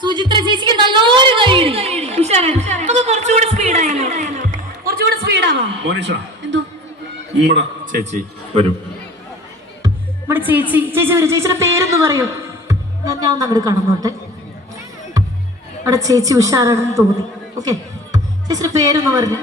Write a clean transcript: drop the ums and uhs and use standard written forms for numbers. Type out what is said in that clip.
സുചിത്ര ചേച്ചിക്ക് നല്ലൊരു കൈയ്യടി. കുറച്ചുകൂടെ സ്പീഡായാലോ? കുറച്ചുകൂടെ സ്പീഡാവാം. എന്തോ നമ്മുടെ ചേച്ചി വരും. നമ്മുടെ ചേച്ചി വരും. ചേച്ചിയുടെ പേരൊന്ന് പറയൂ. ഞാൻ ഒന്ന് അങ്ങോട്ട് കടന്നോട്ടെ. അവിടെ ചേച്ചി ഉഷാറാണെന്ന് തോന്നി. ഓക്കെ, ചേച്ചിയുടെ പേരൊന്ന് പറഞ്ഞു.